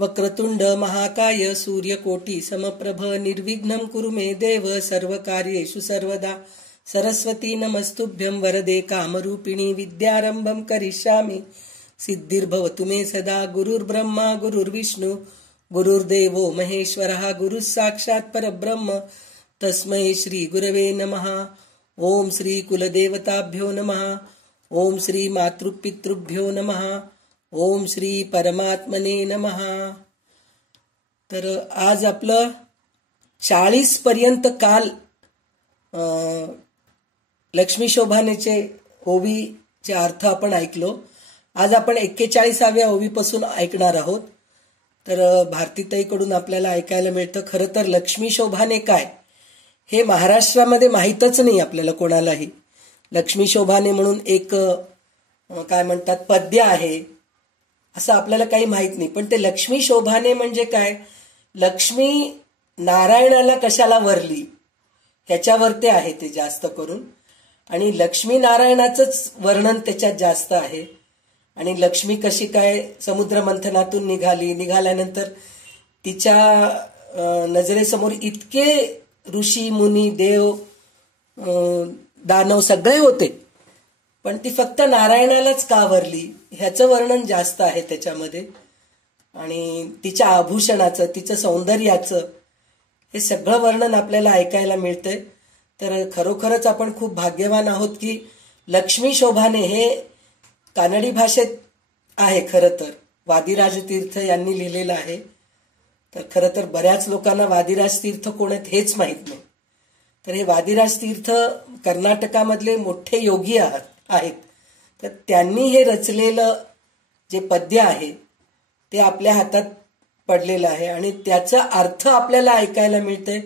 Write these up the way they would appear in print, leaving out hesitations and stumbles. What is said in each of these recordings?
वक्रतुंड महाकाय सूर्यकोटी समप्रभ निर्विघ्नं कुरु मे देव सर्वकार्येषु सर्वदा सरस्वती नमस्तुभ्यं वरदे कामरूपिणी विद्यारंभं करिष्यामि सिद्धिर्भवतु मे सदा गुरुर्ब्रह्मा गुरुर्विष्णु गुरुर्देवो महेश्वरः गुरुः साक्षात् परब्रह्म तस्मै श्री गुरवे नमः. ओम श्री कुलदेवताभ्यो नमः. ओम श्री मातृपितृभ्यो नमः. ओम श्री परमात्मने नमः. तर आज आपलं 40 पर्यंत काल लक्ष्मी शोभानेचे ओवीचे अर्थ आपण ऐकलो. आज आपण 41व्या ओवीपासून ऐकणार आहोत. तर भारतीताईकडून आपल्याला ऐकायला मिळतं खरं तर लक्ष्मी शोभाने काय हे महाराष्ट्रामध्ये माहीतच नाही आपल्याला कोणालाही. लक्ष्मी शोभाने म्हणून एक काय म्हणतात पद्य आहे असं आपल्याला काही माहित नाही. पण ते लक्ष्मी शोभाने म्हणजे काय, लक्ष्मी नारायणाला कशाला वरली ह्याच्यावर ते आहे ते जास्त करून. आणि लक्ष्मी नारायणाचंच वर्णन त्याच्यात जास्त आहे. आणि लक्ष्मी कशी काय समुद्र मंथनातून निघाल्यानंतर तिच्या नजरेसमोर इतके ऋषी मुनी देव दानव सगळे होते पण ती फक्त नारायणालाच का वरली ह्याचं वर्णन जास्त आहे त्याच्यामध्ये. आणि तिच्या आभूषणाचं तिचं सौंदर्याचं हे सगळं वर्णन आपल्याला ऐकायला मिळतंय. तर खरोखरच आपण खूप भाग्यवान आहोत की लक्ष्मी शोभाने हे कानडी भाषेत आहे. खरं तर वादिराज तीर्थ यांनी लिहिलेलं आहे. तर खरं तर बऱ्याच लोकांना वादिराज तीर्थ कोण आहेत हेच माहीत नाही. तर हे वादिराज तीर्थ कर्नाटकामधले मोठे योगी आहेत. तर त्यांनी हे रचलेलं जे पद्य आहे ते आपल्या हातात पडलेलं आहे आणि त्याचा अर्थ आपल्याला ऐकायला मिळते.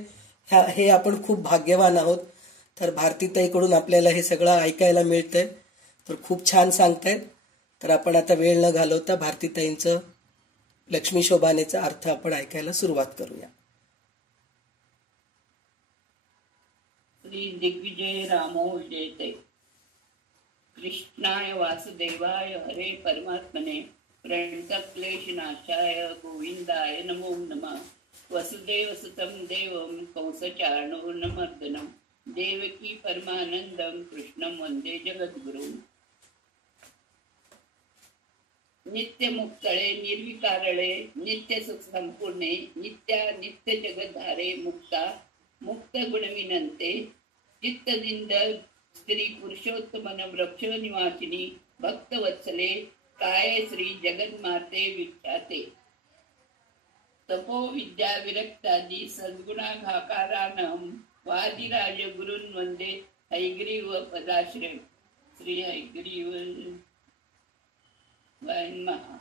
हे आपण खूप भाग्यवान आहोत. तर भारतीताईकडून आपल्याला हे सगळं ऐकायला मिळतंय. तर खूप छान सांगतायत. तर आपण आता वेळ न घालवता भारतीताईंचं लक्ष्मी शोभानेचा अर्थ आपण ऐकायला सुरुवात करूया. श्री दिग्विजय रामो जयते. कृष्णाय वासुदेवाय हरे परमात्मने प्रणतक्लेशनाशाय गोविंदाय नमो नमः. वसुदेवसुतं देवं कंसचाणूरमर्दनं देवकी परमानंदं कृष्णं वंदे जगद्गुरुं. नित्य मुक्तळे निर्विकारळे नित्य सुख संपूर्णे नित्या नित्य जगद्धारे मुक्ता मुक्त गुणविनंते चित्तनिंद श्री पुरुषोत्तमन वृक्ष निवासिनी भक्तवत्सले काय श्री जगन्माते विख्याते. तपो विद्या विरक्तादी सद्गुणाघाकारानं वादिराज गुरुन् वंदे हैग्रीव पदाश्रय. श्री हैग्रीव महा.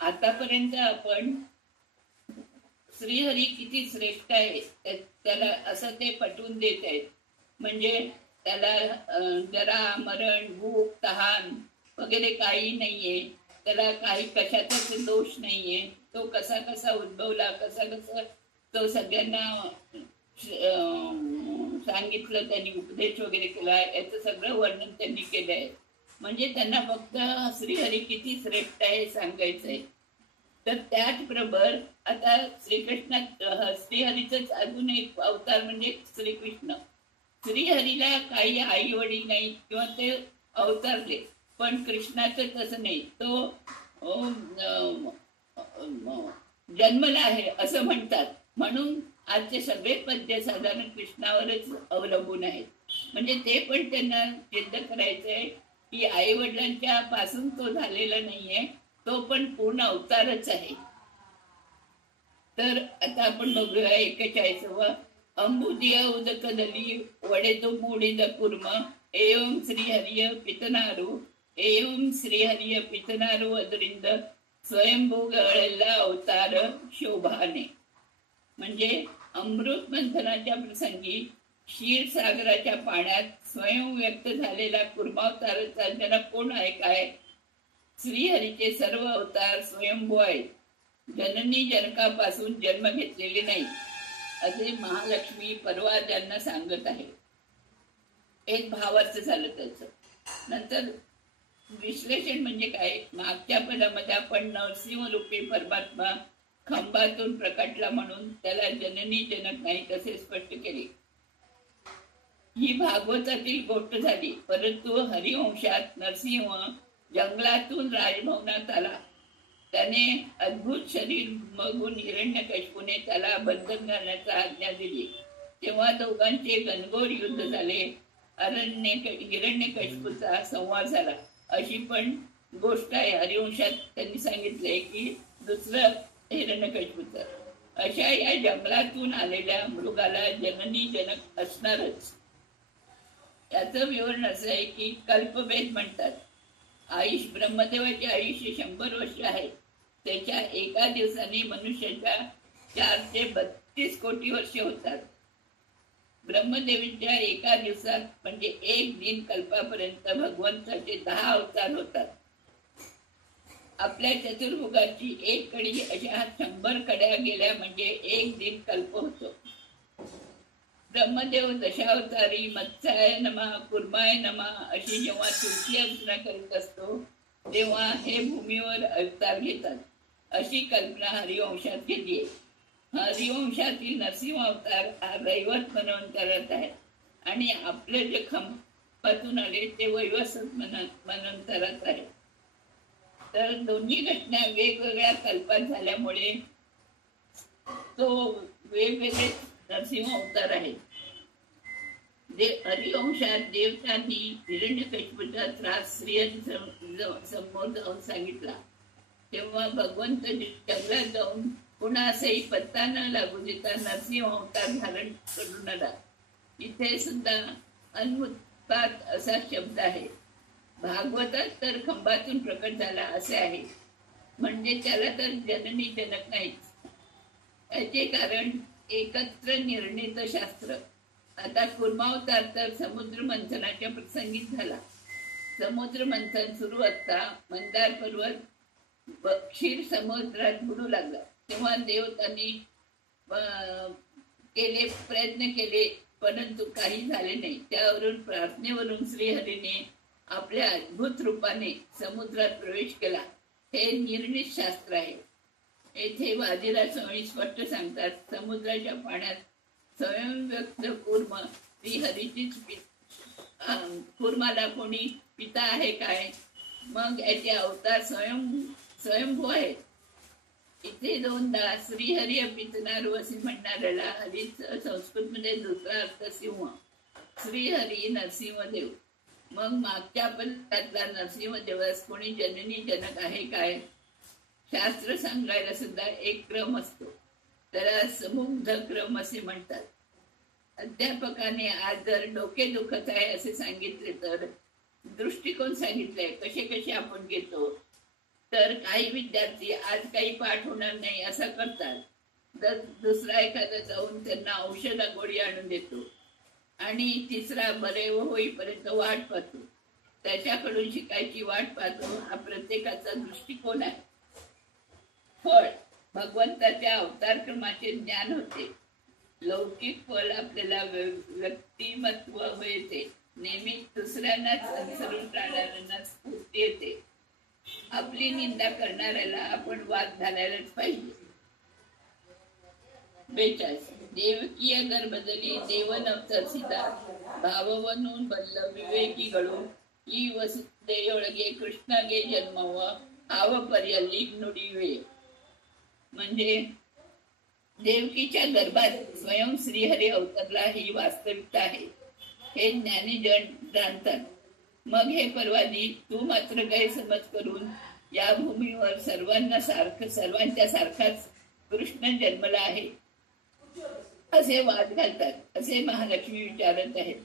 आतापर्यंत आपण श्रीहरी किती श्रेष्ठ आहे त्याला असं ते पटवून देत आहेत. म्हणजे त्याला जरा मरण भूक तहान वगैरे काही नाहीये. त्याला काही कशाचाच दोष नाहीये. तो कसा कसा उद्भवला कसा कसा तो सगळ्यांना सांगितलं त्यांनी उपदेश वगैरे केला याचं सगळं वर्णन त्यांनी केलंय. म्हणजे त्यांना फक्त श्रीहरी किती श्रेष्ठ आहे सांगायचंय. तर त्याचबरोबर आता श्रीकृष्णात श्रीहरीच अजून एक अवतार म्हणजे श्रीकृष्ण. श्रीहरीला काही आई वडील नाही किंवा ते अवतारले पण कृष्णाचं तसं नाही. तो जन्मला आहे असं म्हणतात. म्हणून आजचे सगळे पद्य साधारण कृष्णावरच अवलंबून आहेत. म्हणजे ते पण त्यांना सिद्ध करायचंय की आई वडिलांच्या पासून तो झालेला नाहीये. तो पण पूर्ण अवतारच आहे. तर आता आपण बघूया 41. अंबुदिय उदक दली वडेतो मूडिद कुर्म एवं श्रीहरिय पितनारू एवं श्रीहरिय पितनारू अदरिंद स्वयंभू गळला अवतार शोभाने. म्हणजे अमृत मंथनाच्या प्रसंगी क्षीरसागराच्या पाण्यात स्वयं व्यक्त झालेला कुर्मावताराचा जनक कोण आहे काय? श्रीहरीचे सर्व अवतार स्वयंभू आहेत, जननी जनकापासून जन्म घेतलेले नाही, असे महालक्ष्मी परवा त्यांना सांगत आहे. एक भावार्थ झालं त्याचं. नंतर विश्लेषण म्हणजे काय? मागच्या पदामध्ये आपण नरसिंह रूपी परमात्मा खंबातून प्रकटला म्हणून त्याला जननी जनक नाही तसे स्पष्ट केले. ही भागवतातील गोष्ट झाली. परंतु हरिवंशात नरसिंह जंगलातून राजभवनात आला. त्याने अद्भुत शरीर बघून हिरण्यकशिपूने त्याला बंधन घालण्याचा आज्ञा दिली. तेव्हा दोघांचे घनघोर युद्ध झाले. हिरण्यकशिपूचा संवार झाला. अशी पण गोष्ट आहे. हरिवंशात त्यांनी सांगितले की दुसरं हिरण्यकशिपूचं. अशा या जंगलातून आलेल्या मृगाला जननी जनक असणारच. याचं विवरण असं आहे की कल्पभेद म्हणतात. ब्रह्मदेवाचे आयुष्य 100 वर्ष आहे. त्याच्या एका दिवसाने मनुष्याच्या 432 कोटी वर्ष होतात. ब्रह्मदेवीच्या एका दिवसात म्हणजे एक दिन कल्पापर्यंत भगवंताचे 10 अवतार होतात. आपल्या चतुर्भुगाची एक कडी अशा 100 कड्या गेल्या म्हणजे एक दिन कल्प होतो. ब्रह्मदेव दशावतारी मत्स्याय नमः कुर्माय नमः अशी जेव्हा तुळशी अर्चना करीत असतो तेव्हा हे भूमीवर अवतार घेतात. अशी कल्पना हरिवंशात केली आहे. हरिवंशातील नरसिंह अवतार हा रैवत मनवंतरात आहे आणि आपले जे खंबातून आले ते वैवस्वत मनवंतरात आहे. तर दोन्ही घटना वेगवेगळ्या कल्पात झाल्यामुळे तो वेगवेगळे नरसिंह अवतार आहेत. हरिवंशात देवतांनी हिरण्यकशिपूचा त्रास श्रीहरी समोर जाऊन सांगितला. तेव्हा भगवंत जंगलात जाऊन पुन्हा असेही पत्ता न लागू देता नरसिंह अवतार धारण करून आला. इथे सुद्धा अन्मुत्पात असा शब्द आहे. भागवतात तर खंबातून प्रकट झाला असे आहे, म्हणजे त्याला तर जननी जनक नाहीच. याचे कारण एकत्र निर्णित शास्त्र. आता कुर्मावतार तर समुद्र मंथनाच्या प्रसंगी झाला. समुद्र मंथन सुरू असता मंदार पर्वत क्षीर समुद्रात बुडू लागला. तेव्हा देवतांनी प्रयत्न केले परंतु काही झाले नाही. त्यावरून प्रार्थनेवरून श्रीहरीने आपल्या अद्भुत रूपाने समुद्रात प्रवेश केला. हे निर्णित शास्त्र आहे. येथे वाजीराज स्वामी स्पष्ट सांगतात, समुद्राच्या पाण्यात स्वयंव्यक्त कूर्म श्रीहरीचीच कूर्माला कोणी पिता आहे काय? मग याचे अवतार स्वयंभू आहेत. इथे दोनदा श्रीहरी पितनारू असे म्हणणाऱ्याला हरीच संस्कृत मध्ये दुसरा अर्थ सिंह. श्रीहरी नरसिंहदेव. मग मागच्या पदातला नरसिंहदेवास कोणी जननी जनक आहे काय? शास्त्र सांगायला सुद्धा एक क्रम असतो, त्याला समुग्ध क्रम असे म्हणतात. अध्यापकाने आज जर डोके दुखत आहे असे सांगितले तर दृष्टिकोन सांगितलाय कसे कसे आपण घेतो. तर काही विद्यार्थी आज काही पाठ होणार नाही असं करतात, तर दुसरा एखादा जाऊन त्यांना औषधा गोळी आणून देतो आणि तिसरा बरे होईपर्यंत वाट पाहतो. त्याच्याकडून शिकायची वाट पाहतो. हा प्रत्येकाचा दृष्टिकोन आहे. फळ भगवंताच्या अवतार क्रमाचे ज्ञान होते. लौकिक फळ आपल्याला व्यक्तिमत्व मिळते. नेहमी दुसऱ्यांनाच अनुसरून राहणाऱ्यांना स्फूर्ती येते. आपली निंदा करणाऱ्याला आपण वाद घालायलाच पाहिजे. 42 देवकीय गर्भदली देवनवतर सीता भाववनून बल्ल विवेकीಗಳು ಈ ವಸುದೆಯೊಳಗೆ ಕೃಷ್ಣಗೆ ಜನ್ಮವ ಆವ ಪರ್ಯಲ್ಲಿ ನುಡಿವೆ. म्हणजे देवकीच्या गर्भात स्वयं श्रीहरी अवतरला ही वास्तविकता आहे. हे ज्ञानी जन जाणतात. मग हे परवादी तू मात्र गैरसमज करून या भूमीवर सर्वांच्या सारखाच कृष्ण जन्मला आहे असे वाद घालतात. असे महालक्ष्मी विचारत आहेत.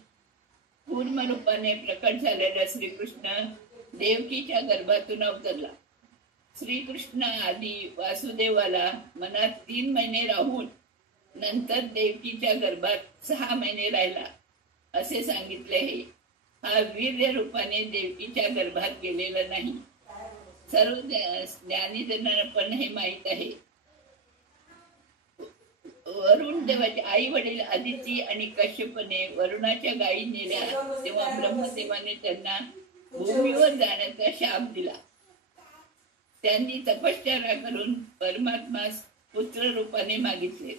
कूर्म रूपाने प्रकट झालेला श्रीकृष्ण देवकीच्या गर्भातून अवतरला. श्रीकृष्ण आधी वासुदेवाला मनात 3 महिने राहून नंतर देवकीच्या गर्भात 6 महिने राहिला असे सांगितले आहे. हा वीर्य रूपाने देवकीच्या गर्भात गेलेला नाही. सर्व ज्ञानीजनांना पण हे माहित आहे. वरुण देवाचे आई वडील आदिती आणि कश्यपने वरुणाच्या गायी नेल्या तेव्हा ब्रह्मदेवाने त्यांना भूमीवर जाण्याचा शाप दिला. त्यांनी तपश्चर्या करून परमात्मास पुत्र रूपाने मागितले.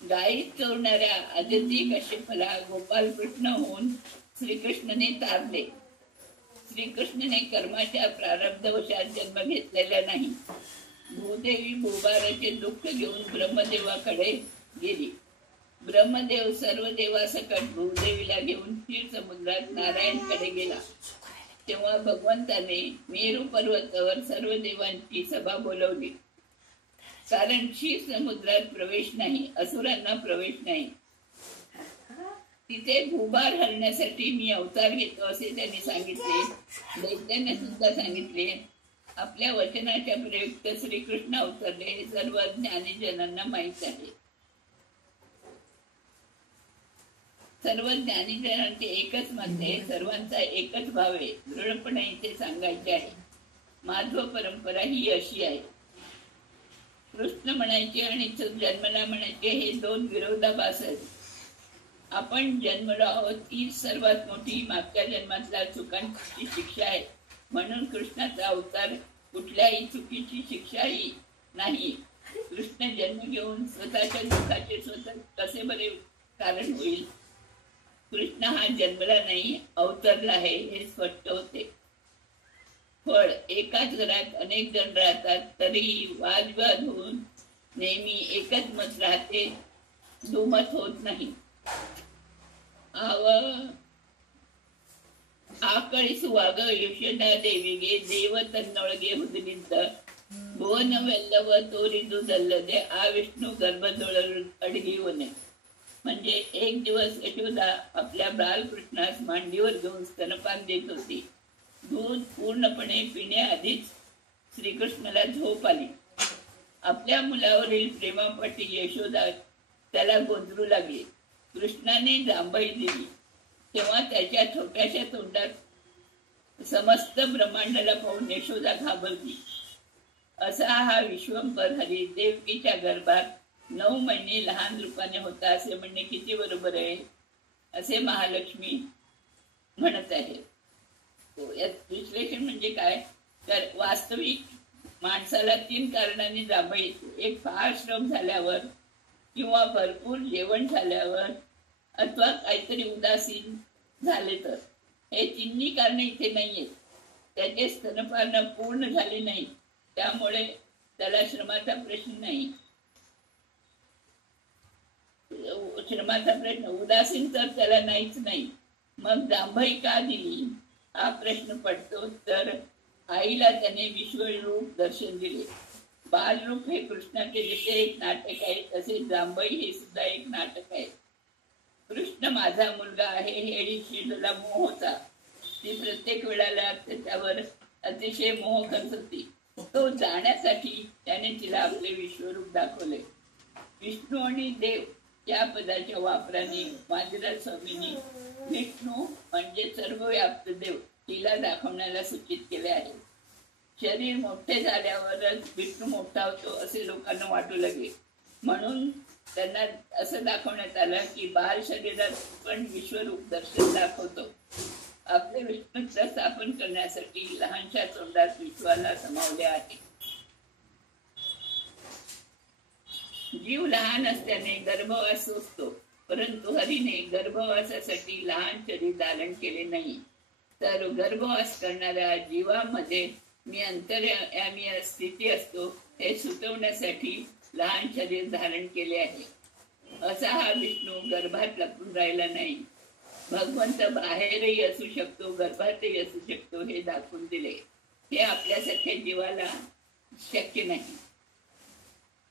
गायी चोरणाऱ्या आदिती कश्यपला गोपाल कृष्ण होऊन श्रीकृष्णने तारले. श्रीकृष्णने कर्माच्या प्रारब्धवशात जन्म घेतलेला नाही. भूदेवी भूभाराचे दुःख घेऊन ब्रह्मदेवाकडे गेली. ब्रह्मदेव सर्व देवासकट भूदेवीला घेऊन क्षीर समुद्रात नारायणकडे गेला. तेव्हा भगवंताने मेरू पर्वतावर सर्व देवांची सभा बोलवली. कारण क्षीर समुद्रात प्रवेश नाही, असुरांना प्रवेश नाही. तिथे भूभार हरण्यासाठी मी अवतार घेतो असे त्यांनी सांगितले. दैत्याने सुद्धा सांगितले. आपल्या वचनाच्या प्रयुक्त श्रीकृष्ण अवतरले हे सर्व ज्ञानीजनांना माहीत आहे. सर्व ज्ञानीजनांचे एकच मत आहे, सर्वांचा एकच भाव आहे, दृढपणे इथे सांगायचे आहे. माधव परंपरा ही अशी आहे. कृष्ण म्हणायचे आणि जन्मला म्हणायचे हे दोन विरोधाभास आहेत. आपण जन्मलो आहोत ही सर्वात मोठी मागच्या जन्मातल्या चुकांची शिक्षा आहे. म्हणून कृष्णाचा अवतार कुठल्याही चुकीची शिक्षाही नाही. कृष्ण जन्म घेऊन स्वतःच्या दुःखाचे स्वतः कसे बरे कारण होईल. कृष्ण हा जन्मला नाही, अवतरला आहे हे स्पष्ट होते. फळ एकाच घरात अनेक जण राहतात तरीही वादविवाद होऊन नेहमी एकच मत राहते, दुमत होत नाही. आकळीस वाग यशोदा देविगे देव तन्नೊಳಗೆ ಹುದುನಿದ್ದ ಭುವನವೆಲ್ಲವ ತೋರಿದುದಲ್ಲದೆ ಆ विष्णू गर्भजोळ अडगिवने. म्हणजे एक दिवस यशोदा आपल्या बालकृष्णास मांडीवर घेऊन स्तनपान देत होती. दूध पूर्णपणे पिण्याआधीच श्रीकृष्णाला झोप आली. आपल्या मुलावरील प्रेमापाठी यशोदा त्याला गोंधळू लागली. कृष्णाने जांभई दिली तेव्हा त्याच्या छोट्याशा तोंडात समस्त ब्रह्मांडाला पाहून यशोदा घाबरली. असा हा विश्वंभर हरी देवकीच्या गर्भात 9 महिने लहान रूपाने होता असे म्हणणे किती बरोबर आहे असे महालक्ष्मी म्हणत आहे. यात विश्लेषण म्हणजे काय तर वास्तविक माणसाला 3 कारणांनी जांभई येते. एक फार श्रम झाल्यावर किंवा भरपूर जेवण झाल्यावर अथवा काहीतरी उदासीन झाले तर. हे 3 कारणे इथे नाहीयेत. त्याचे स्तनपान पूर्ण झाले नाही त्यामुळे त्याला श्रमाचा प्रश्न नाही. श्रमाचा प्रश्न उदासीन तर त्याला नाहीच नाही. मग जांभई का दिली हा प्रश्न पडतो. तर आईला त्याने विश्वरूप दर्शन दिले. बालरूप हे कृष्णाचे जसे एक नाटक आहे तसे जांभई हे सुद्धा एक नाटक आहे. कृष्ण माझा मुलगा आहे हे यशोदेला मोह होता. ती प्रत्येक वेळेला त्याच्यावर अतिशय मोह करत होती. तो जाण्यासाठी त्याने तिला आपले विश्वरूप दाखवले. विष्णू आणि देव या पदाच्या वापराने मांजरा स्वामींनी विष्णू म्हणजे सर्वव्याप्त देव तिला दाखवण्याला सूचित केले आहे. शरीर मोठे झाल्यावरच विष्णू मोठा होतो असे लोकांना वाटू लागले. म्हणून त्यांना असं दाखवण्यात आलं की बाल शरीरात पण विश्वरूप दर्शन दाखवतो. आपले विष्णूचं स्थापन करण्यासाठी लहानशा तोंडात विश्वाला समावले आहे. जीव लहान असल्याने गर्भवास असतो परंतु हरीने गर्भवासासाठी लहान शरीर धारण केले नाही. तर गर्भवास करणाऱ्या जीवामध्ये मी अंतर्यामी स्थिती असतो हे सुचवण्यासाठी लहान शरीर धारण केले आहे. असा हा विष्णू गर्भात लपून राहिला नाही. भगवंत बाहेरही असू शकतो गर्भातही असू शकतो हे दाखवून दिले. हे आपल्यासारख्या जीवाला शक्य नाही.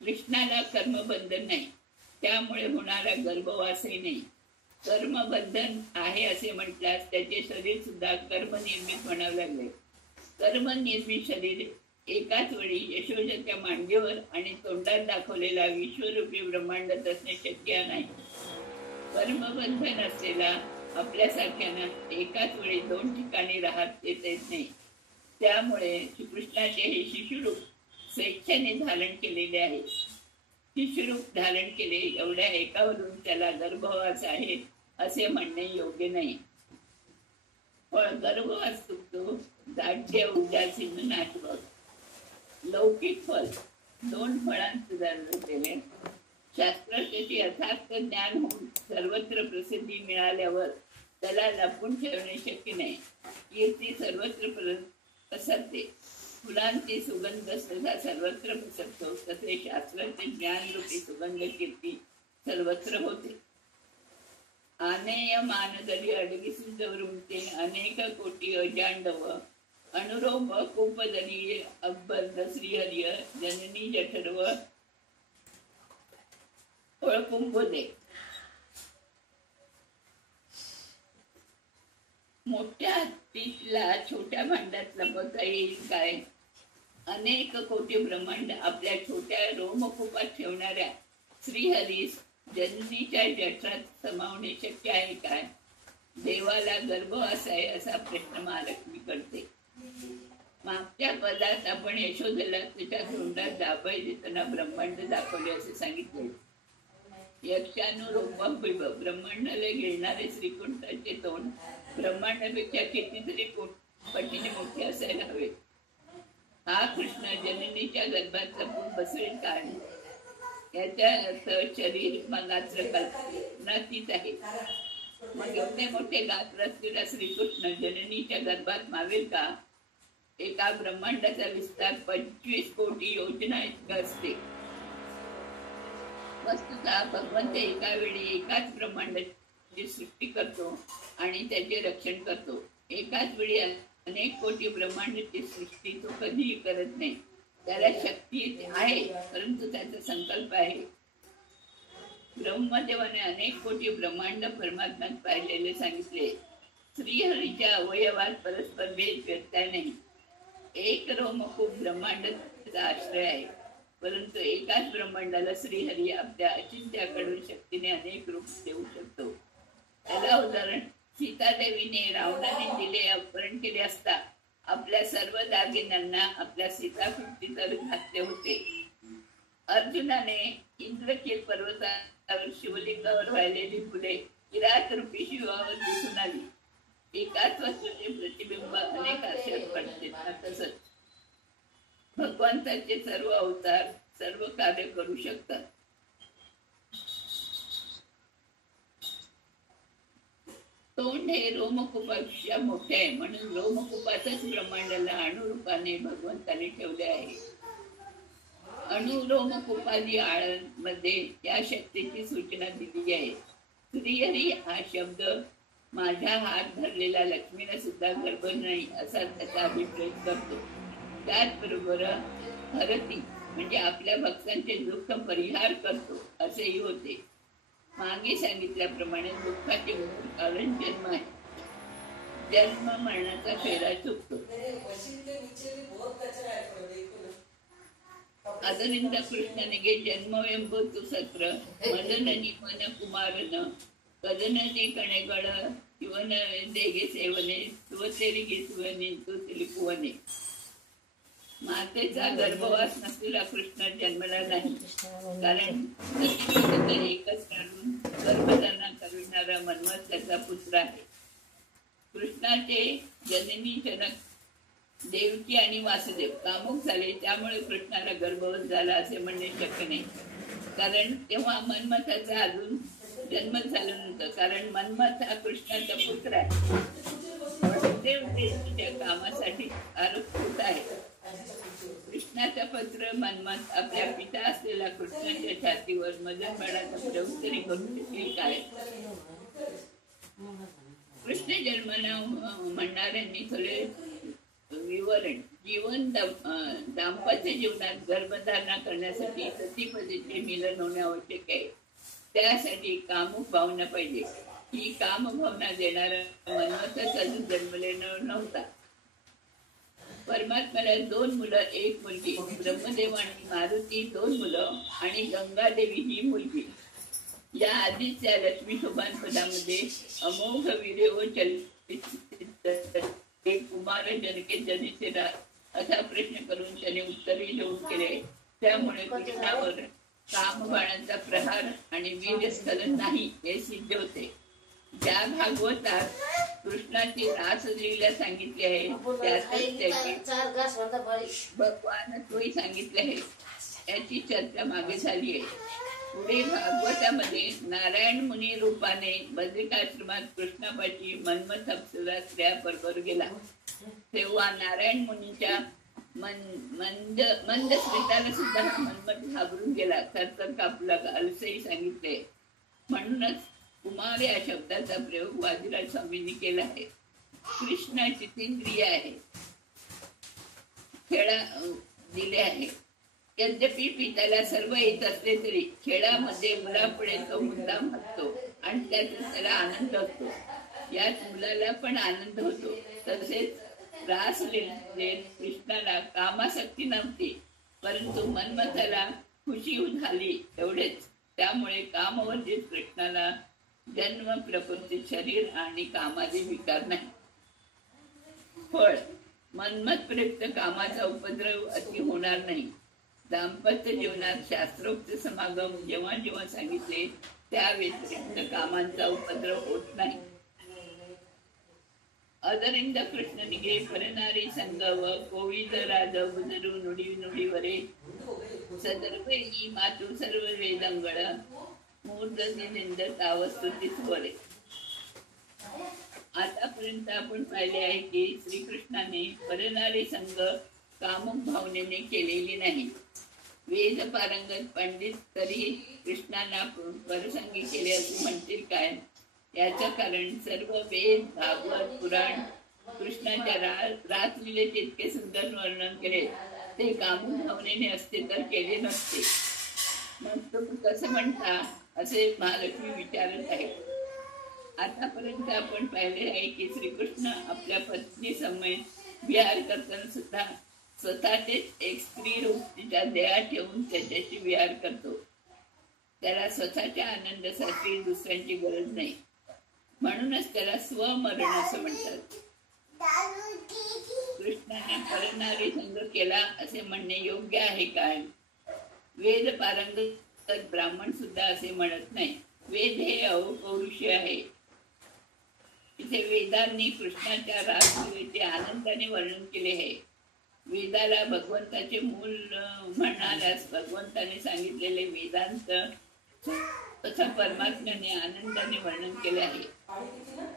कृष्णाला कर्मबंधन नाही त्यामुळे होणारा गर्भवासही नाही. कर्मबंधन आहे असे म्हटल्यास त्याचे शरीर सुद्धा कर्मनिर्मित म्हणावे लागले. कर्मनिर्मित शरीर एकाच वेळी यशोदेच्या मांडीवर आणि तोंडात दाखवलेला विश्वरूपी ब्रह्मांड असणे शक्य नाही. कर्मबंधन असलेला आपल्यासारख्यांना एकाच वेळी दोन ठिकाणी राहत येत नाही. त्यामुळे श्रीकृष्णाचे हे शिशुरूप स्वेच्छेने धारण केलेले आहे. शिशुरूप धारण केले एवढ्या एकावरून त्याला गर्भवास आहे असे म्हणणे योग्य नाही. पण गर्भवास चुकतो दाढ्य उदासीन नाटक. लौकिक फल दोन फळांचे धारण केले. शास्त्राचे यथार्थ ज्ञान होऊन सर्वत्र प्रसिद्धी मिळाल्यावर त्याला लपून ठेवणे शक्य नाही. कीर्ती सर्वत्र पसरते. फुलांची सुगंध सदा सर्वत्र पसरतो तसे शास्त्राचे ज्ञान रूपी सुगंध कीर्ती सर्वत्र होते. आनेय मानदरी अडगिसून जवरुमते अनेक कोटी अजांडव अनुरोम कुंपदरी अब्बल श्रीहरिय जननी जठरव फळकुंभोदे. मोठ्या हत्तीला छोट्या भांड्यात लपवता येईल काय? अनेक कोटी ब्रह्मांड आपल्या छोट्या रोमकुपात ठेवणाऱ्या श्रीहरीस जननीच्या जठरात समावणे शक्य आहे काय? देवाला गर्भवास आहे असा प्रश्न महालक्ष्मी करते. मागच्या पदात आपण यशोदेला तिच्या तोंडात दाबाई देताना ब्रह्मांड दाखवले असे सांगितले. यक्षानुरूप ब्रह्मांडाला गिळणारे श्रीकुंठाचे तोंड ब्रह्मांडापेक्षा कितीतरी पटीने मोठे असायला हवे. हा कृष्ण जननीच्या गर्भात लपून बसेल काय? याचा अर्थ शरीर गात्र कल्पनातीत आहे. मग एवढे मोठे गात्र असलेला श्रीकृष्ण जननीच्या गर्भात मावेल का? एका ब्रह्मांडाचा विस्तार 25 कोटी योजना इतका असते. वस्तुतः भगवंत एका वेळी एकाच ब्रह्मांडाची सृष्टी करतो आणि त्याचे रक्षण करतो. एकाच वेळी अनेक कोटी ब्रह्मांडाची सृष्टी तो कधीही करत नाही. त्याला शक्ती आहे परंतु त्याचा संकल्प आहे. ब्रह्मदेवाने अनेक कोटी ब्रह्मांड परमात्म्यात पाहिलेले सांगितले. श्रीहरीच्या अवयवात परस्पर भेद व्यक्ता नाही. एक रोमकूप ब्रह्मांडाचा आश्रय आहे परंतु एकाच ब्रह्मांडाला श्रीहरी आपल्या अचिंत्याकडून शक्तीने अनेक रूप देऊ शकतो. त्याला उदाहरण सीतादेवीने रावणाने दिले अपहरण केले असता आपल्या सर्व दागिन्यांना आपल्या सीताकृतीवर घातले होते. अर्जुनाने इंद्रकील पर्वतावर शिवलिंगावर वाहिलेली फुले किरात रूपी शिवावर दिसून आली. एकाच वस्तूचे प्रतिबिंब अनेक आरशात पडते. तसंच भगवंताचे सर्व अवतार सर्व कार्य करू शकतात. तोंड हे रोमकुपापेक्षा मोठे आहे म्हणून रोमकुपातच ब्रह्मांडाला अणुरूपाने भगवंताने ठेवले आहे. अणुरोमकुपादी आळमध्ये या शक्तीची सूचना दिली आहे. श्रीहरी हा शब्द माझ्या हात धरलेला लक्ष्मीला सुद्धा गर्भ नाही असा त्याचा अभिप्राय करतो. त्याचबरोबर हरती म्हणजे आपल्या भक्तांचे दुःख परिहार करतो असेही होते. मागे सांगितल्याप्रमाणे दुःखाचे मूळ कारण जन्म आहे. जन्म मरणाचा फेरा चुकतो. आदरिंद कृष्णनिगे जन्मवेंबू सत्र मदननी मन कुमारन कदननी कणेगळ शिवन देगे सेवने सुवतेरी घेसवने तू तिलिपुवने. मातेचा गर्भवास नसलेला कृष्ण जन्मला नाही कारण एकच काढून गर्भधारणा करणारा मन्मथ त्याचा पुत्र आहे. कृष्णाचे जननी जनक देवकी आणि वासुदेव कामुक झाले त्यामुळे कृष्णाला गर्भवत झाला असे म्हणणे शक्य नाही. कारण तेव्हा मन्मथाचा अजून जन्म झाला नव्हता. कारण मन्मथ हा कृष्णाचा पुत्र आहे. वासुदेव देवकीच्या कामासाठी आरोपित आहे. कृष्णाचा पत्र मन्मथ आपल्या पिता असलेला कृष्णाच्या छातीवर मदन बाळाचा प्रवृत्ती करू शकेल काय? कृष्ण जन्मना म्हणणाऱ्यांनी थोडे विवरण. जीवन दाम्पत्य जीवनात गर्भधारणा करण्यासाठी सतीपतीचे मिलन होणे आवश्यक आहे. त्यासाठी कामुक भावना पाहिजे. ही कामभावना देणारा मन्मथच अजून जन्मलेला नव्हता. परमात्म्याला 2 मुलं, 1 मुलगी. ब्रह्मदेव आणि मारुती 2 मुलं आणि गंगादेवी ही मुलगी. या आधीच त्या लक्ष्मी शोभान पदामध्ये अमोघ वीर्य व कुमार जनके जनिसे असा प्रश्न करून त्याने उत्तरही लिहून केले. त्यामुळे कृष्णावर कामबाणांचा प्रहार आणि वीर्यस्खलन नाही हे सिद्ध होते. ज्या भागवतात कृष्णाची रासलीला सांगितली आहे त्यातच त्याची भगवानत्वही सांगितले आहे. याची चर्चा मागे झाली आहे. पुढे भागवतामध्ये नारायण मुनी रूपाने बद्रिकाश्रमात कृष्णापाशी मन्मथ अप्सरा स्त्रिया बरोबर गेला. तेव्हा नारायण मुनीच्या मंद स्मिताला सुद्धा हा मन्मथ घाबरून गेला. थरथर कापू लागला असंही सांगितले. म्हणूनच कुमार या शब्दाचा प्रयोग वादिराज स्वामींनी केला आहे. कृष्ण चितींद्रिय आहे, खेळा दिले आहे. यद्यपि पित्याला सर्व येत असले तरी खेळामध्ये मुलापुढे तो मुद्दाम हसतो आणि त्यातून त्याला आनंद असतो. यात मुलाला पण आनंद होतो. तसेच रासलीलेत कृष्णाला कामासक्ती नव्हती, परंतु मन्मथाला खुशी झाली एवढेच. त्यामुळे कामवर्जित कृष्णाला जन्म, प्रकृती, शरीर आणि कामाचे विकार नाही. फळ मन्मथ प्रयुक्त कामाचा उपद्रव अति होणार नाही. दाम्पत्य जीवनात शास्त्रोक्त समागम जेव्हा जेव्हा सांगितले त्या व्यतिरिक्त कामांचा उपद्रव होत नाही. अदरिंद कृष्ण निगे परनारी संगव कोविद राधव बुधरू नुडी नुडीवरे सदर्भ ही मातू सर्व वेदंगळ मूर्धनिंद तावस्तुतीच वरे. आतापर्यंत आपण पाहिले आहे की श्रीकृष्णाने परनारी संग कामुक भावनेने केलेली नाही. वेद पारंगत पंडित तरी कृष्णाला परसंगी केले असे म्हणतील काय? याचं कारण सर्व वेद, भागवत, पुराण कृष्णाच्या रासलीलेचे इतके सुंदर वर्णन केले ते कामुक भावनेने असते तर केले नसते. मग तुम्ही कसं म्हणता असे महालक्ष्मी विचारत आहे. आतापर्यंत आपण पाहिले आहे की श्रीकृष्ण आपल्या पत्नी समेत विहार करताना सुद्धा स्वतःचेच एक स्त्री रूप तिच्या देहात ठेवून त्याच्याशी विहार करतो. त्याला स्वतःच्या आनंदासाठी दुसऱ्यांची गरज नाही. म्हणूनच त्याला स्वमरण असं म्हणतात. कृष्णाने परनारी संग केला असे म्हणणे योग्य आहे काय? वेद पारंगत ब्राह्मण सुद्धा असे म्हणत नाही. वेद हे अपौरुषी आहे. इथे वेदांनी कृष्णाच्या रासलीलेचे आनंदाने वर्णन केले आहे. वेदाला भगवंताचे मूल म्हणणाऱ्यास भगवंताने सांगितलेले वेदांत तथा परमात्म्याने आनंदाने वर्णन केले आहे.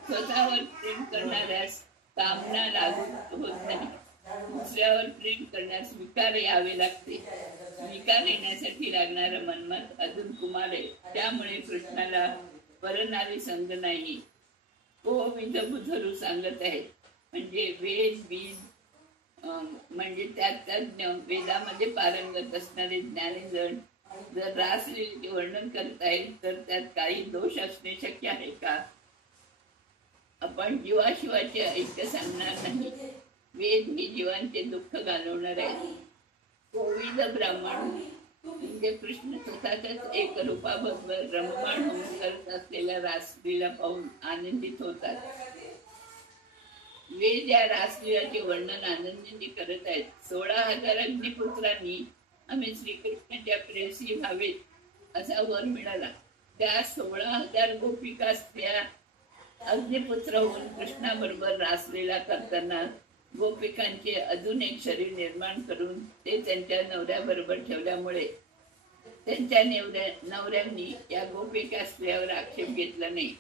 स्वतःवर प्रेम करणाऱ्यास कामना लागू होत नाही. दुसऱ्यावर प्रेम करण्यास विकार यावे लागते. विकार येण्यासाठी लागणारा मन्मथ अजून कुमार आहे. त्यामुळे कृष्णाला परनारी संग नाही. कोविद बुधरू सांगत आहेत. म्हणजे वेद बीज म्हणजे त्यात तज्ञ वेदामध्ये पारंगत असणारे ज्ञानीजण जर रासलीलेचे वर्णन करत आहेत तर त्यात काही दोष असणे शक्य आहे का? आपण जीवाशिवाचे ऐक्य सांगणार नाही. वेद ही जीवांचे दुःख घालवणार आहे. कोविद ब्राह्मण म्हणजे कृष्ण स्वतःच एक रूपाबरोबर रममाण होऊन करत असलेल्या रासलीला पाहून आनंदित होतात. वेद या रासलीलाचे वर्णन आनंदाने करत आहेत. 16,000 अग्निपुत्रांनी आम्ही श्रीकृष्णाच्या प्रेयसी व्हावेत असा वर मिळाला. त्या 16,000 गोपिका स्त्रिया अग्निपुत्र होऊन कृष्णाबरोबर रासलीला करताना गोपिकांचे अजून एक शरीर निर्माण करून ते त्यांच्या नवऱ्याबरोबर ठेवल्यामुळे त्यांच्या नवऱ्यांनी या गोपिका स्त्रियावर आक्षेप घेतला नाही.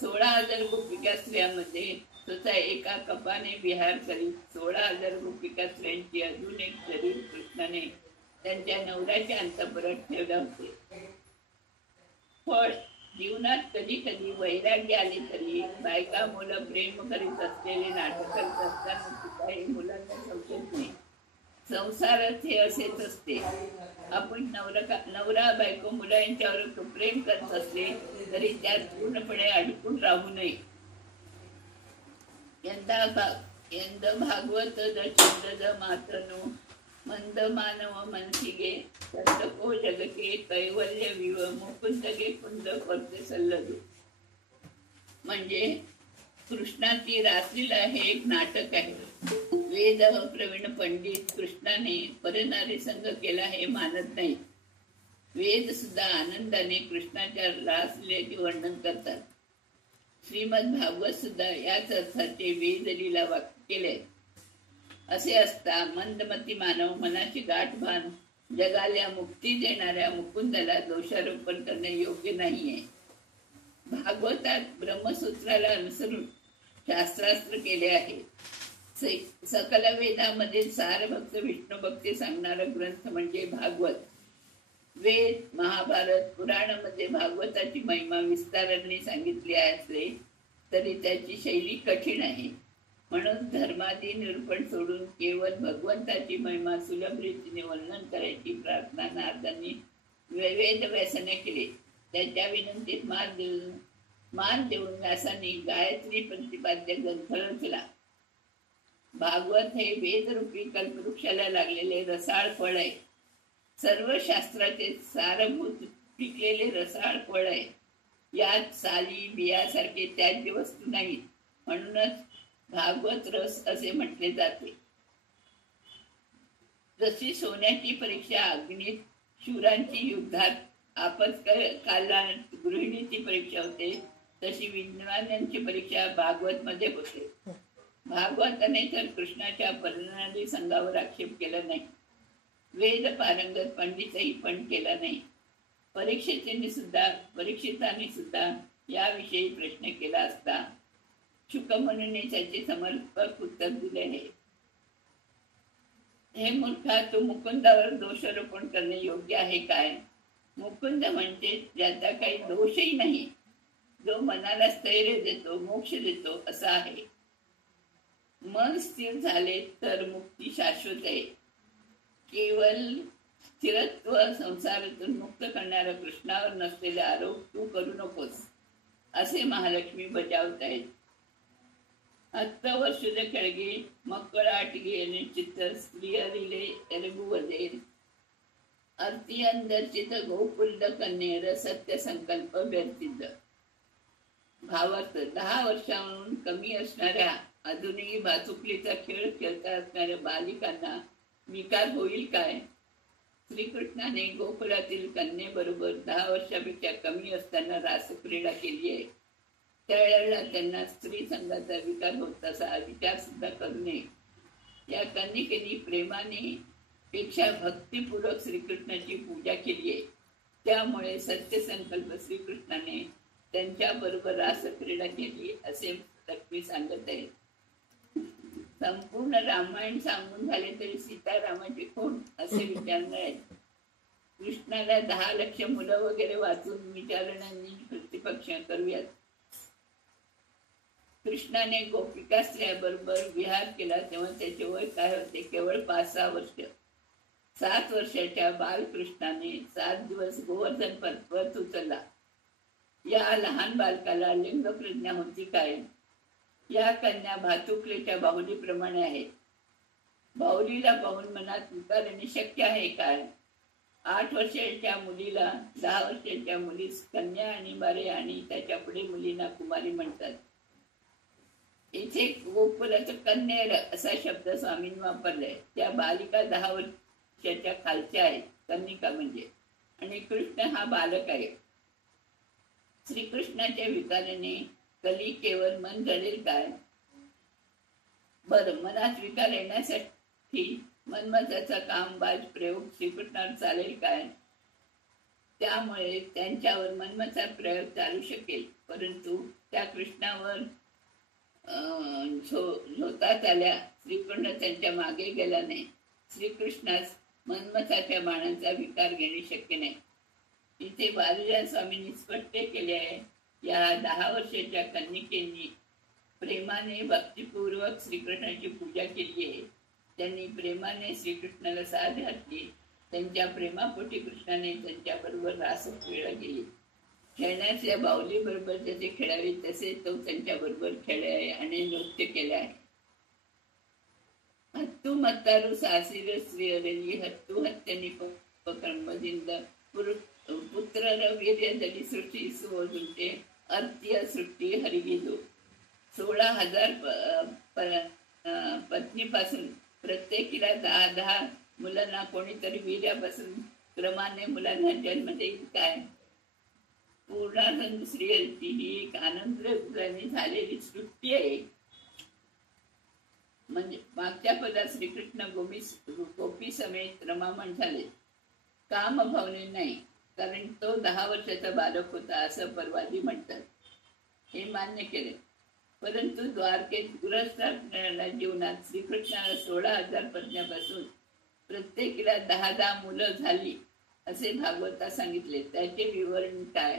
16,000 गोपिका स्त्रियांमध्ये स्वतः एका कपाने विहार करीत 16,000 गोपिका स्त्रियांची अजून एक शरीर कृष्णाने त्यांच्या नवऱ्याच्या अंतःपुरात ठेवले होते. फळ जीवनात कधी कधी वैराग्य आले तरी बायका मुलं प्रेम करीत असलेले नाटक करत असताना सुद्धा हे मुलांना समजत नाही. संसारात हे असेच असते. आपण नवरा बायको मुलं यांच्यावर प्रेम करत असले तरी त्यात पूर्णपणे अडकून राहू नये. यंदा यंद भागवत दचिंद मातनु मंद मानव मनसिगे संतको जगके कैवल्य विव मुकुंदगे कुंद करते सल्लगे. म्हणजे कृष्णाची रासलीला हे एक नाटक आहे. वेद प्रवीण पंडित कृष्णाने परनारी संग केला हे मानत नाही. वेद सुद्धा आनंदाने कृष्णाच्या रासलीलेचे वर्णन करतात. श्रीमद भागवत सुद्धा याच अर्थाचे वेदलीला वाक्य केले. असे असता मंदमती मानव मनाची गाठ बांध जगाला मुक्ती देणाऱ्या मुकुंदाला दोषारोपण करणे योग्य नाहीये. भागवतात ब्रह्मसूत्राला अनुसरून शास्त्रास्त्र केले आहे. सकल वेदामधील सारभक्त विष्णू भक्ती सांगणारा ग्रंथ म्हणजे भागवत. वेद महाभारत पुराणामध्ये भागवताची महिमा विस्ताराने सांगितली असले तरी त्याची शैली कठीण आहे. म्हणून धर्मादी निरूपण सोडून केवळ भगवंताची महिमा सुलभ रीतीने वर्णन करायची प्रार्थना नारदांनी वेद व्यासाने केली. त्याच्या विनंतीत मान देऊन व्यासाने गायत्री प्रतिपाद्य ग्रंथ रचला. भागवत हे वेदरूपी कल्पवृक्षाला लागलेले रसाळ फळ आहे. सर्व शास्त्राचे सारभूत पिकलेले रसाळ फळ आहे. यात साली बियासारखे त्याज्य वस्तू नाहीत. म्हणूनच भागवत रस असे म्हटले जाते. जशी सोन्याची परीक्षा अग्नीत, शूरांची युद्धात, आपत्कालात गृहिणीची परीक्षा होते, तशी विद्वानांची परीक्षा भागवत मध्ये होते. भागवताने तर कृष्णाच्या परिणामी संघावर आक्षेप केला नाही. वेद पारंगत पंडितही पण केला नाही. परीक्षिताने सुद्धा याविषयी प्रश्न केला असता शुकमुनीने त्याचे समर्पक उत्तर दिले आहे. हे मूर्खा, तू मुकुंदावर दोषारोपण करणे योग्य आहे काय? मुकुंद म्हणजे ज्याचा काही दोषही नाही, जो मनाला स्थैर्य देतो, मोक्ष देतो असा आहे. मन स्थिर झाले तर मुक्ती शाश्वत आहे. केवळ स्थिरत्व संसारातून मुक्त करणाऱ्या कृष्णावर नसलेले आरोप तू करू नकोस असे महालक्ष्मी बजावत आहेत. हत्तवर्षुदे ಕೆಳಗೆ ಮಕ್ಕಳ ಆಟಿಗೆ ನಿಶ್ಚಿತ ಸ್ತ್ರೀಯರಿಲೆ ಎರಗುವುದೇ ಅರ್ತಿಯಂದರ್ಚಿತ ಗೋಕುಲದ ಕನ್ಯೆಯರ सत्य संकल्प व्यर्थित. भावार्थ 10 वर्षांहून कमी असणाऱ्या अजूनही भातुकलीचा खेळ खेळता असणाऱ्या बालिकांना विकार होईल काय? श्रीकृष्णाने गोकुलातील कन्येबरोबर 10 वर्षापेक्षा कमी असताना रासक्रीडा केली आहे. त्यावेळेला त्यांना स्त्री संघाचा विकार होत तसा विचार सुद्धा करू नये. या कन्यकेने प्रेमाने पेक्षा भक्तिपूर्वक श्रीकृष्णाची पूजा केली आहे. त्यामुळे सत्य संकल्प श्रीकृष्णाने त्यांच्या बरोबर रासक्रीडा केली असे लक्ष्मी सांगत आहे. संपूर्ण रामायण सांगून झाले तरी सीतारामाची कोण असे विचारणार आहेत. कृष्णाला 10 लक्ष मुलं वगैरे वाचून विचारणांनी प्रतिपक्ष करूयात. कृष्णाने गोपिका स्त्रियांबरोबर विहार केला तेव्हा त्याचे वय काय होते? केवळ 5-6 वर्ष. 7 वर्षाच्या बालकृष्णाने 7 दिवस गोवर्धन पर्वत उचलला. या लहान बालकाला लिंग प्रज्ञा होती काय? या कन्या भातुकलेच्या बाहुलीप्रमाणे आहेत. बाहुलीला पाहून मनात विकार येणे शक्य आहे काय? 8 वर्षाच्या मुलीला 10 वर्षाच्या मुलीस कन्या आणि बारे आणि त्याच्या पुढे मुलींना कुमारी म्हणतात. इथे गोकुलाचं कन्या असा शब्द स्वामींनी वापरलाय. त्या बालिका 10 वर्षाच्या खालच्या आहेत, कन्निका म्हणजे, आणि कृष्ण हा बालक आहे. श्रीकृष्णाच्या विकाराने कली केवळ मन घडेल काय? बरं, मनात विकार येण्यासाठी मनमताचा कामबाज प्रयोग श्रीकृष्णावर चालेल काय? त्यामुळे त्यांच्यावर मनमता प्रयोग चालू शकेल, परंतु त्या कृष्णावर झोतात आल्या. श्रीकृष्ण त्यांच्या मागे गेला नाही. श्रीकृष्णास मनमताच्या बाणांचा विकार घेणे शक्य नाही. इथे बालराज स्वामींनी स्पष्ट केले आहे. या 10 वर्षाच्या कन्यकेंनी प्रेमाने भक्तिपूर्वक श्रीकृष्णाची पूजा केली आहे. त्यांनी प्रेमाने श्रीकृष्णाला साथ घातली. त्यांच्या प्रेमापोटी कृष्णाने त्यांच्याबरोबर रासक्रीडा केली. खेळण्याच्या बाहुली बरोबर जसे खेळावे तसे तो त्यांच्याबरोबर खेळले आहे आणि नृत्य केले आहे. ಹತ್ತು ಮತ್ತಾರು ಸಾಸಿರ ಸ್ತ್ರೀಯರಲ್ಲಿ ಹತ್ತು ಹತ್ಯನಿಪಕರ್ಮದಿಂದ ಪುತ್ರರ ವೀರ್ಯದಲ್ಲಿ ಸೃಷ್ಟಿಸುವುದುಂಟೆ ಅರ್ತ್ಯ सृष्टी हरिगिदू 16,000 पत्नीपासून प्रत्येकीला 10 मुलांना कोणीतरी वीर्यापासून क्रमाने मुलांना जन्म देईल काय. पूर्णानंद श्रीहरीची ही एक आनंदाने झालेली सृष्टी आहे. म्हणजे मागच्या पदात श्रीकृष्ण गोपी समेत रमामण झाले. काम भावने नाही, कारण तो 10 वर्षाचा बालक होता असं परवादी म्हणतात. हे मान्य केले. परंतु द्वारकेत गृहस्थ जीवनात श्रीकृष्णाला 16,000 पत्न्यापासून प्रत्येकीला 10 मुलं झाली असे भागवतात सांगितले. त्याचे विवरण काय.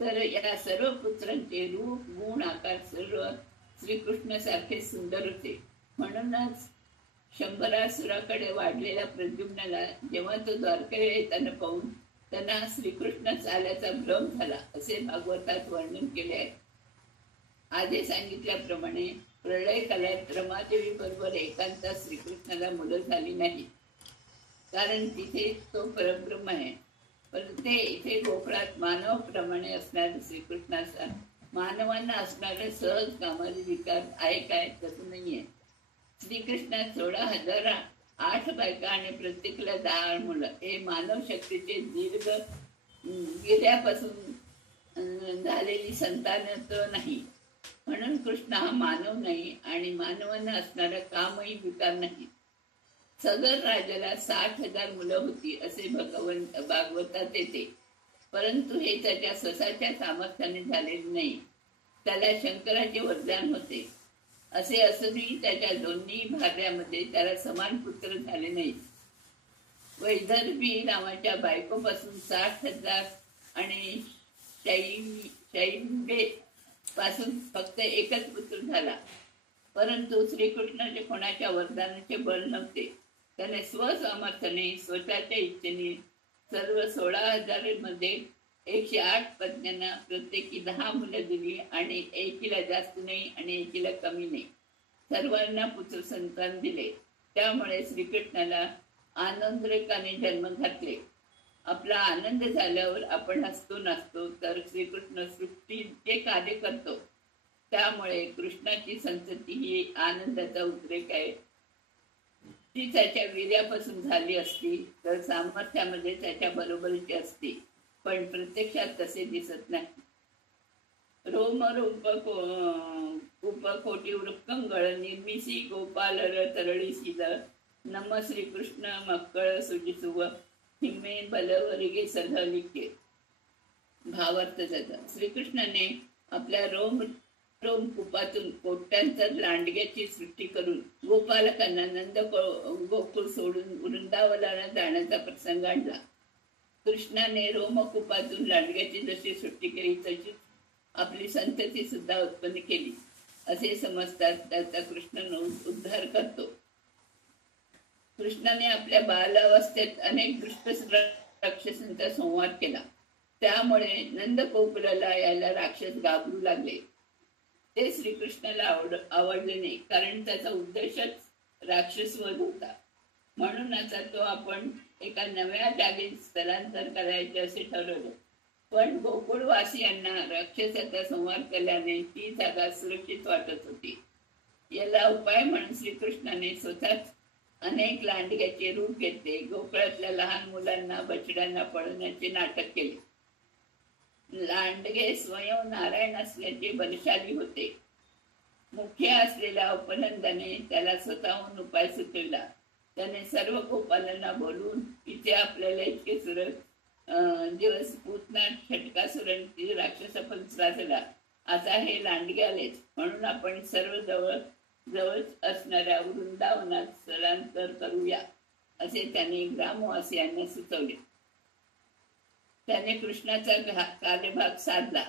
तर या सर्व पुत्रांचे रूप गुण आकार सर्व श्रीकृष्णासारखे सुंदर होते. म्हणूनच शंभरासुराकडे वाढलेल्या प्रद्युम्नाला जेव्हा तो द्वारकेला येताना पाहून त्यांना श्रीकृष्ण आल्याचा भ्रम झाला असे भागवतात वर्णन केले आहे. आधी सांगितल्याप्रमाणे प्रलय काळात रमादेवी बरोबर एकांतात श्रीकृष्णाला मुलं झाली नाही, कारण तिथे तो परब्रह्म आहे. पण ते इथे गोकुळात मानवाप्रमाणे असणारे श्रीकृष्णाचा मानवांना असणारे सहज कामाचे विकार आहे काय, तसं नाहीये. श्रीकृष्णात 16,008 बायका आणि प्रत्येकाला 10 मुलं हे मानव शक्तीचे दीर्घ गिर्यापासून झालेली संतान नाही. म्हणून कृष्ण हा मानव नाही आणि मानवांना असणारा कामही विकार नाही. सदर राजाला 60,000 मुलं होती असे भागवतात येते. परंतु हे त्याच्या स्वतःच्या सामर्थ्याने झालेले नाही. त्याला शंकराचे वरदान होते. असे असूनही त्याच्या दोन्ही भार्यामध्ये त्याला समान पुत्र झाले नाही. वैदर्भी नावाच्या बायकोपासून 60,000 आणि शैंबे पासून फक्त एकच पुत्र झाला. परंतु श्रीकृष्णाचे कोणाच्या वरदानाचे बळ नव्हते. त्याने स्वसामर्थ्याने स्वतःच्या इच्छेने सर्व 16,000 मध्ये 108 पत्न्यांना प्रत्येकी 10 मुलं दिली आणि एकीला जास्त नाही आणि एकीला कमी नाही. सर्वांना पुत्र संतान दिले. त्यामुळे श्रीकृष्णाला आनंदरेकाने जन्म घातले. आपला आनंद झाल्यावर आपण हसतो नाचतो, तर श्रीकृष्ण सृष्टीचे कार्य करतो. त्यामुळे कृष्णाची संतती ही आनंदाचा उद्रेक आहे. ती त्याच्या वीर्यापासून झाली असती तर सामर्थ्यामध्ये त्याच्या बरोबरीची असती, पण प्रत्यक्षात तसे दिसत नाही. रोम उपकोटी वृक्कंगळ निर्मिसी गोपालर तरळीशील नम श्रीकृष्ण मक्कळ सुजिसुव हिम्मे बलवरिगे सधलिके. भावार्थ त्याचा. श्रीकृष्णाने आपल्या रोम कुपातून कोट्यांतर लांडग्याची सृष्टी करून गोपालकांना नंद गोकुळ सोडून वृंदावनाला जाण्याचा प्रसंग आणला. कृष्णाने रोमकुपातून लांडग्याची जशी सृष्टी केली तशीच आपली संतती सुद्धा उत्पन्न केली असे समजतात. त्याचा कृष्ण उद्धार करतो. कृष्णाने आपल्या बालावस्थेत अनेक दुष्ट राक्षसांचा संहार केला. त्यामुळे नंद गोकुळाला यायला राक्षस घाबरू लागले. ते श्रीकृष्णाला आवडले नाही, कारण त्याचा उद्देशच राक्षसवध होता. म्हणून आता तो आपण एका नव्या जागी स्थलांतर करायचे असे ठरवले. पण गोकुळवासियांना राक्षसाचा संहार केल्याने ती जागा सुरक्षित वाटत होती. याला उपाय म्हणून श्रीकृष्णाने स्वतःच अनेक लांडग्याचे रूप घेतले. गोकुळातल्या लहान मुलांना बछड्यांना पळवण्याचे नाटक केले. लांडगे स्वयं नारायण असल्याचे बलशाली होते. मुख्य असलेल्या उपनंदाने त्याला स्वतःहून उपाय सुचविला. त्याने सर्व गोपालांना बोलून इथे आपल्याला इतके दिवस पूतना षटकासुरांची राक्षसापण त्रासला. आता हे लांडगे आलेच, म्हणून आपण सर्व जवळ असणाऱ्या वृंदावनात स्थलांतर करूया असे त्याने ग्रामवासियांना सुचवले. त्याने कृष्णाचा कार्यभाग साधला.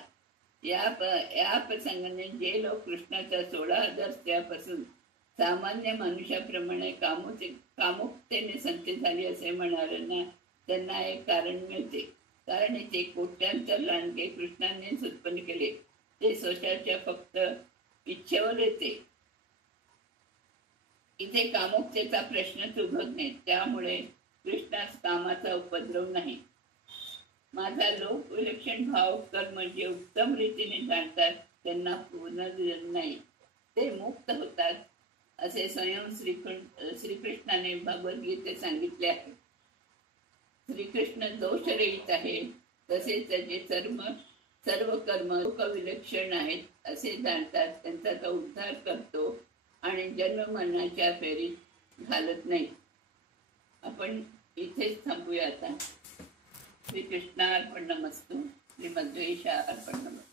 या प्रसंगाने जे लोक कृष्णाच्या 16,000 स्त्रियापासून सामान्य मनुष्याप्रमाणे कामुकतेने संत झाली असे म्हणणाऱ्यांना त्यांना एक कारण मिळते. कारण ते कोट्यांतर लांडगे कृष्णानेच उत्पन्न केले. ते स्वतःच्या फक्त इच्छेवर येते. इथे कामोक्षेचा प्रश्नच उद्भवत नाही, त्यामुळे कृष्णास कामाचा उपद्रव नाही. माझा लोक विलक्षण भाव कर्म जे उत्तम रीतीने जाणतात त्यांना पुनर्जन्म नाही, ते मुक्त होतात असे स्वयं श्रीकृष्णाने भगवद्गीतेत सांगितले आहे. श्रीकृष्ण दोषरहित आहे, तसेच त्याचे सर्व कर्म लोक विलक्षण आहेत असे जाणतात त्यांचा तो उद्धार करतो आणि जन्म मरणाच्या फेरीत घालत नाही. आपण इथेच थांबूया आता. श्रीकृष्णार्पणमस्तु. श्रीमद्वेषार्पणमस्तु.